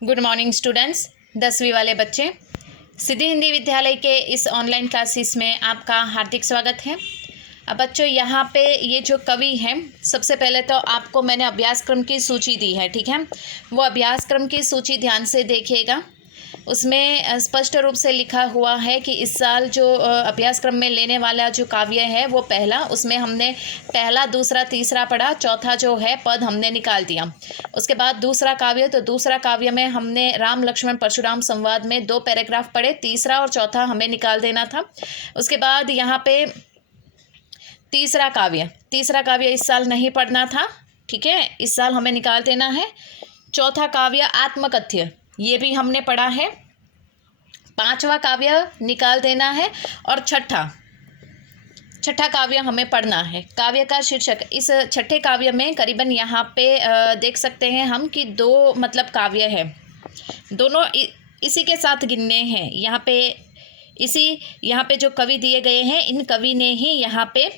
Good morning students. 10वीं वाले बच्चे, सिद्धि हिंदी विद्यालय के इस ऑनलाइन क्लासेस में आपका हार्दिक स्वागत है। अब बच्चों, यहाँ पे ये जो कवि हैं, सबसे पहले तो आपको मैंने अभ्यासक्रम की सूची दी है, ठीक है। वो अभ्यासक्रम की सूची ध्यान से देखिएगा। उसमें स्पष्ट रूप से लिखा हुआ है कि इस साल जो अभ्यासक्रम में लेने वाला जो काव्य है वो पहला, उसमें हमने पहला, दूसरा, तीसरा पढ़ा, चौथा जो है पद हमने निकाल दिया। उसके बाद दूसरा काव्य, तो दूसरा काव्य में हमने राम लक्ष्मण परशुराम संवाद में 2 पैराग्राफ पढ़े, तीसरा और चौथा हमें निकाल देना था। उसके बाद यहाँ पे तीसरा काव्य इस साल नहीं पढ़ना था, ठीक है, इस साल हमें निकाल देना है। चौथा काव्य आत्मकथ्य, ये भी हमने पढ़ा है। पांचवा काव्य निकाल देना है और छठा काव्य हमें पढ़ना है। काव्य का शीर्षक, इस छठे काव्य में करीबन यहाँ पे देख सकते हैं हम कि 2 मतलब काव्य है, दोनों इसी के साथ गिनने हैं। यहाँ पे जो कवि दिए गए हैं, इन कवि ने ही यहाँ पे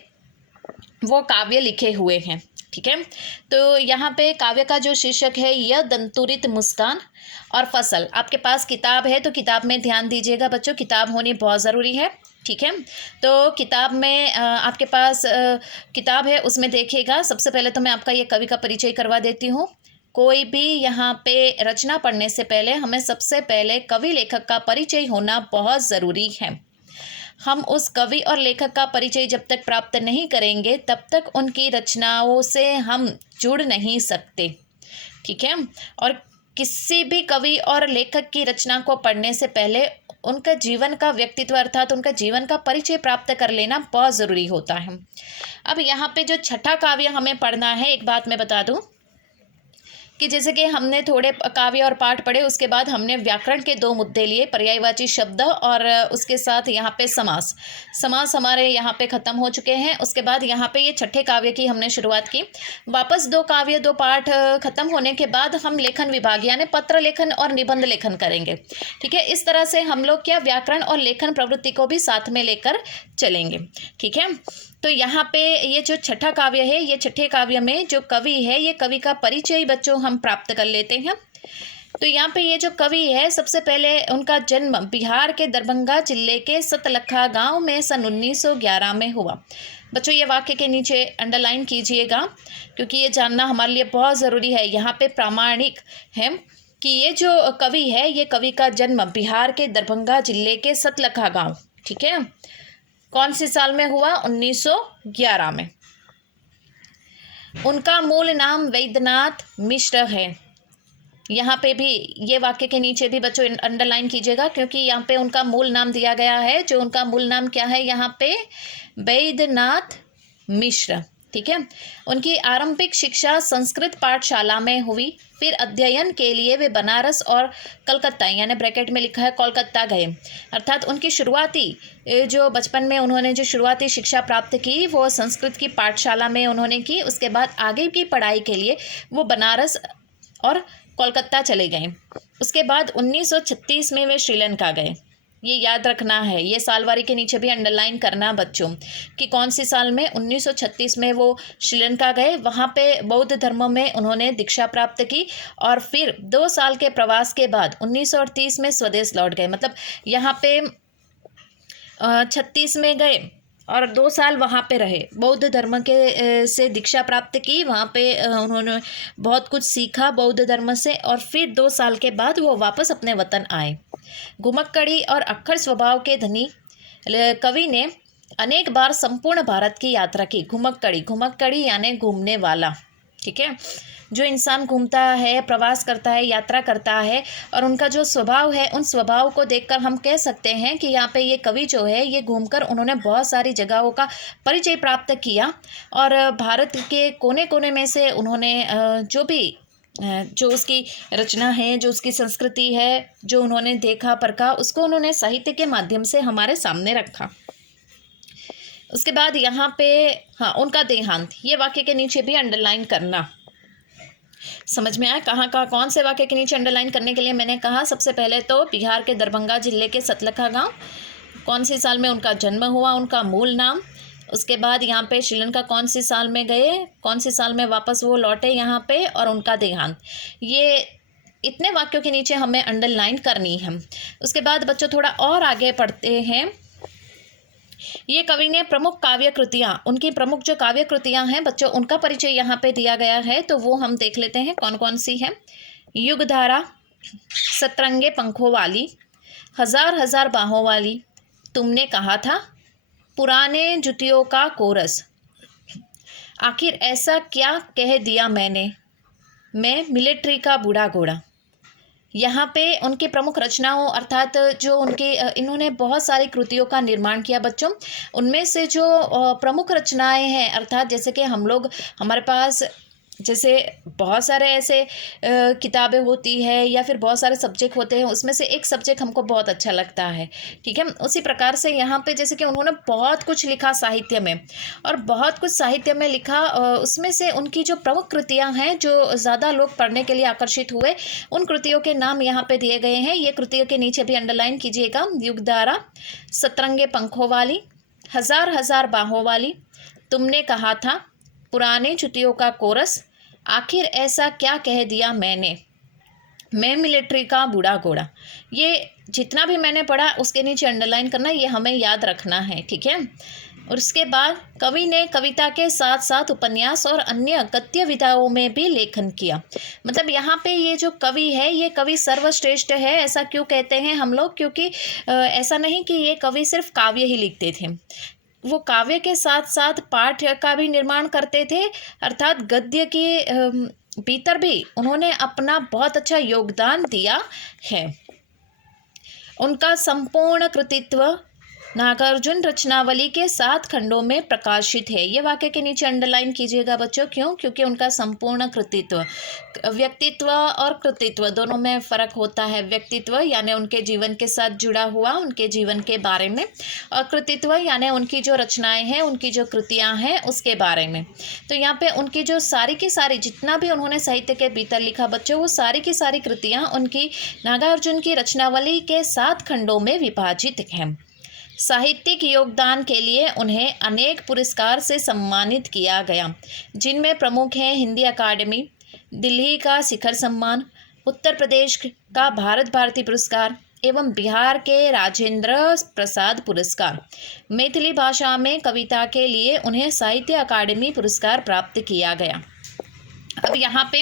वो काव्य लिखे हुए हैं, ठीक है। तो यहाँ पे काव्य का जो शीर्षक है, यह दंतुरित मुस्कान और फसल। आपके पास किताब है तो किताब में ध्यान दीजिएगा बच्चों, किताब होनी बहुत ज़रूरी है, ठीक है। तो किताब में आपके पास किताब है, उसमें देखिएगा। सबसे पहले तो मैं आपका ये कवि का परिचय करवा देती हूँ। कोई भी यहाँ पे रचना पढ़ने से पहले हमें सबसे पहले कवि लेखक का परिचय होना बहुत ज़रूरी है। हम उस कवि और लेखक का परिचय जब तक प्राप्त नहीं करेंगे तब तक उनकी रचनाओं से हम जुड़ नहीं सकते, ठीक है। और किसी भी कवि और लेखक की रचना को पढ़ने से पहले उनका जीवन का व्यक्तित्व अर्थात उनका जीवन का परिचय प्राप्त कर लेना बहुत ज़रूरी होता है। अब यहाँ पे जो छठा काव्य हमें पढ़ना है, एक बात मैं बता दूँ कि जैसे कि हमने थोड़े काव्य और पाठ पढ़े, उसके बाद हमने व्याकरण के 2 मुद्दे लिए, पर्यायवाची शब्द और उसके साथ यहाँ पे समास हमारे यहाँ पे ख़त्म हो चुके हैं। उसके बाद यहाँ पे ये छठे काव्य की हमने शुरुआत की। वापस 2 काव्य 2 पाठ ख़त्म होने के बाद हम लेखन विभाग यानी पत्र लेखन और निबंध लेखन करेंगे, ठीक है। इस तरह से हम लोग क्या व्याकरण और लेखन प्रवृत्ति को भी साथ में लेकर चलेंगे, ठीक है। तो यहाँ पे ये जो छठा काव्य है, ये छठे काव्य में जो कवि है, ये कवि का परिचय बच्चों हम प्राप्त कर लेते हैं। तो यहाँ पे ये जो कवि है, सबसे पहले उनका जन्म बिहार के दरभंगा जिले के सतलखा गांव में सन 1911 में हुआ। बच्चों, ये वाक्य के नीचे अंडरलाइन कीजिएगा क्योंकि ये जानना हमारे लिए बहुत ज़रूरी है। यहाँ पे प्रामाणिक है कि ये जो कवि है, ये कवि का जन्म बिहार के दरभंगा जिले के सतलखा गाँव, ठीक है, कौन से साल में हुआ? 1911 में। उनका मूल नाम वैद्यनाथ मिश्र है। यहाँ पे भी ये वाक्य के नीचे भी बच्चों अंडरलाइन कीजिएगा क्योंकि यहाँ पे उनका मूल नाम दिया गया है। जो उनका मूल नाम क्या है यहाँ पे? वैद्यनाथ मिश्र, ठीक है। उनकी आरंभिक शिक्षा संस्कृत पाठशाला में हुई। फिर अध्ययन के लिए वे बनारस और कलकत्ता यानी ब्रैकेट में लिखा है कोलकाता गए। अर्थात उनकी शुरुआती जो बचपन में उन्होंने जो शुरुआती शिक्षा प्राप्त की वो संस्कृत की पाठशाला में उन्होंने की। उसके बाद आगे की पढ़ाई के लिए वो बनारस और कोलकाता चले गए। उसके बाद 1936 में वे श्रीलंका गए। ये याद रखना है, ये सालवारी के नीचे भी अंडरलाइन करना बच्चों कि कौन सी साल में। 1936 में वो श्रीलंका गए, वहाँ पे बौद्ध धर्म में उन्होंने दीक्षा प्राप्त की और फिर 2 साल के प्रवास के बाद 1938 में स्वदेश लौट गए। मतलब यहाँ पे 36 में गए और 2 साल वहाँ पे रहे, बौद्ध धर्म के से दीक्षा प्राप्त की। वहाँ पे उन्होंने बहुत कुछ सीखा बौद्ध धर्म से और फिर 2 साल के बाद वो वापस अपने वतन आए। घुमक्कड़ी और अक्खड़ स्वभाव के धनी कवि ने अनेक बार संपूर्ण भारत की यात्रा की। घुमक्कड़ी यानी घूमने वाला, ठीक है। जो इंसान घूमता है, प्रवास करता है, यात्रा करता है और उनका जो स्वभाव है, उन स्वभाव को देखकर हम कह सकते हैं कि यहाँ पे ये कवि जो है, ये घूमकर उन्होंने बहुत सारी जगहों का परिचय प्राप्त किया और भारत के कोने कोने में से उन्होंने जो उसकी रचना है, जो उसकी संस्कृति है, जो उन्होंने देखा परखा, उसको उन्होंने साहित्य के माध्यम से हमारे सामने रखा। उसके बाद यहाँ पे उनका देहांत, ये वाक्य के नीचे भी अंडरलाइन करना। समझ में आया कहाँ कौन से वाक्य के नीचे अंडरलाइन करने के लिए मैंने कहा? सबसे पहले तो बिहार के दरभंगा जिले के सतलखा गांव, कौन सी साल में उनका जन्म हुआ, उनका मूल नाम। उसके बाद यहाँ पे श्रीलंका कौन सी साल में गए, कौन सी साल में वापस वो लौटे यहाँ पे, और उनका देहांत। ये इतने वाक्यों के नीचे हमें अंडरलाइन करनी है। उसके बाद बच्चों थोड़ा और आगे पढ़ते हैं। ये कवि ने प्रमुख काव्य कृतियाँ, उनकी प्रमुख जो काव्य कृतियाँ हैं बच्चों, उनका परिचय यहाँ पे दिया गया है, तो वो हम देख लेते हैं कौन कौन सी है। युगधारा, सतरंगे पंखों वाली, हजार हजार बाहों वाली, तुमने कहा था, पुराने जुतियों का कोरस, आखिर ऐसा क्या कह दिया मैंने, मैं मिलिट्री का बूढ़ा घोड़ा। यहाँ पे उनके प्रमुख रचनाओं अर्थात जो उनके इन्होंने बहुत सारी कृतियों का निर्माण किया बच्चों। उनमें से जो प्रमुख रचनाएं हैं अर्थात जैसे कि हम लोग हमारे पास जैसे बहुत सारे ऐसे किताबें होती है या फिर बहुत सारे सब्जेक्ट होते हैं, उसमें से एक सब्जेक्ट हमको बहुत अच्छा लगता है, ठीक है। उसी प्रकार से यहाँ पे जैसे कि उन्होंने बहुत कुछ लिखा साहित्य में, और बहुत कुछ साहित्य में लिखा, उसमें से उनकी जो प्रमुख कृतियाँ हैं जो ज़्यादा लोग पढ़ने के लिए आकर्षित हुए, उन कृतियों के नाम यहाँ पे दिए गए हैं। ये कृतियों के नीचे भी अंडरलाइन कीजिएगा। युगधारा, सतरंगे पंखों वाली, हजार हजार बाहों वाली, तुमने कहा था, पुराने जुतियों का कोरस, आखिर ऐसा क्या कह दिया मैंने, मैं मिलिट्री का बूढ़ा घोड़ा। ये जितना भी मैंने पढ़ा उसके नीचे अंडरलाइन करना, ये हमें याद रखना है, ठीक है। और उसके बाद कवि ने कविता के साथ साथ उपन्यास और अन्य गद्य विधाओं में भी लेखन किया। मतलब यहाँ पे ये जो कवि है, ये कवि सर्वश्रेष्ठ है। ऐसा क्यों कहते हैं हम लोग, क्योंकि ऐसा नहीं कि ये कवि सिर्फ काव्य ही लिखते थे, वो काव्य के साथ साथ पाठ्य का भी निर्माण करते थे, अर्थात गद्य के भीतर भी उन्होंने अपना बहुत अच्छा योगदान दिया है। उनका संपूर्ण कृतित्व नागार्जुन रचनावली के 7 खंडों में प्रकाशित है। ये वाक्य के नीचे अंडरलाइन कीजिएगा बच्चों। क्यों? क्योंकि उनका संपूर्ण कृतित्व, व्यक्तित्व और कृतित्व दोनों में फ़र्क होता है। व्यक्तित्व यानी उनके जीवन के साथ जुड़ा हुआ, उनके जीवन के बारे में, और कृतित्व यानी उनकी जो रचनाएं हैं, उनकी जो कृतियां हैं उसके बारे में। तो यहाँ पे उनकी जो सारी की सारी जितना भी उन्होंने साहित्य के भीतर लिखा बच्चों, वो सारी की सारी कृतियाँ उनकी नागार्जुन की रचनावली के 7 खंडों में विभाजित हैं। साहित्यिक योगदान के लिए उन्हें अनेक पुरस्कार से सम्मानित किया गया, जिनमें प्रमुख हैं हिंदी अकादमी, दिल्ली का शिखर सम्मान, उत्तर प्रदेश का भारत भारती पुरस्कार एवं बिहार के राजेंद्र प्रसाद पुरस्कार। मैथिली भाषा में कविता के लिए उन्हें साहित्य अकादमी पुरस्कार प्राप्त किया गया। अब यहाँ पे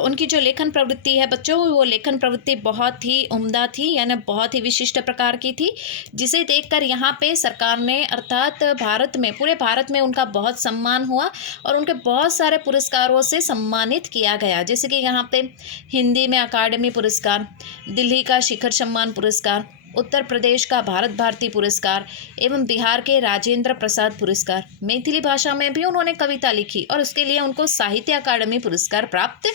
उनकी जो लेखन प्रवृत्ति है बच्चों, वो लेखन प्रवृत्ति बहुत ही उम्दा थी, यानी बहुत ही विशिष्ट प्रकार की थी, जिसे देखकर यहाँ पे सरकार ने अर्थात भारत में, पूरे भारत में उनका बहुत सम्मान हुआ और उनके बहुत सारे पुरस्कारों से सम्मानित किया गया। जैसे कि यहाँ पे हिंदी में अकादमी पुरस्कार, दिल्ली का शिखर सम्मान पुरस्कार, उत्तर प्रदेश का भारत भारती पुरस्कार एवं बिहार के राजेंद्र प्रसाद पुरस्कार। मैथिली भाषा में भी उन्होंने कविता लिखी और उसके लिए उनको साहित्य अकादमी पुरस्कार प्राप्त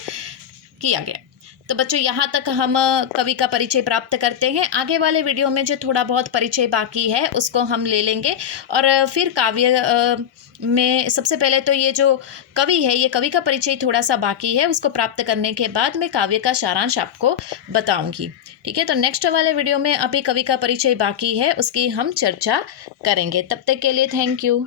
किया गया। तो बच्चों यहाँ तक हम कवि का परिचय प्राप्त करते हैं। आगे वाले वीडियो में जो थोड़ा बहुत परिचय बाकी है उसको हम ले लेंगे, और फिर काव्य में सबसे पहले तो ये जो कवि है, ये कवि का परिचय थोड़ा सा बाकी है, उसको प्राप्त करने के बाद मैं काव्य का सारांश आपको बताऊंगी, ठीक है। तो नेक्स्ट वाले वीडियो में अभी कवि का परिचय बाकी है, उसकी हम चर्चा करेंगे। तब तक के लिए थैंक यू।